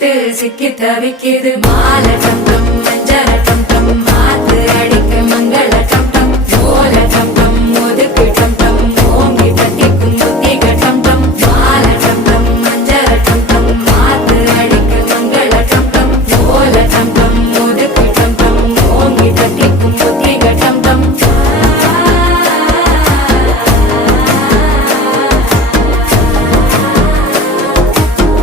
கெட்டு சிக்கி தவிக்குது மாலை டம் டம் மஞ்சள் டம் டம் மாத்து அடிக்க மங்க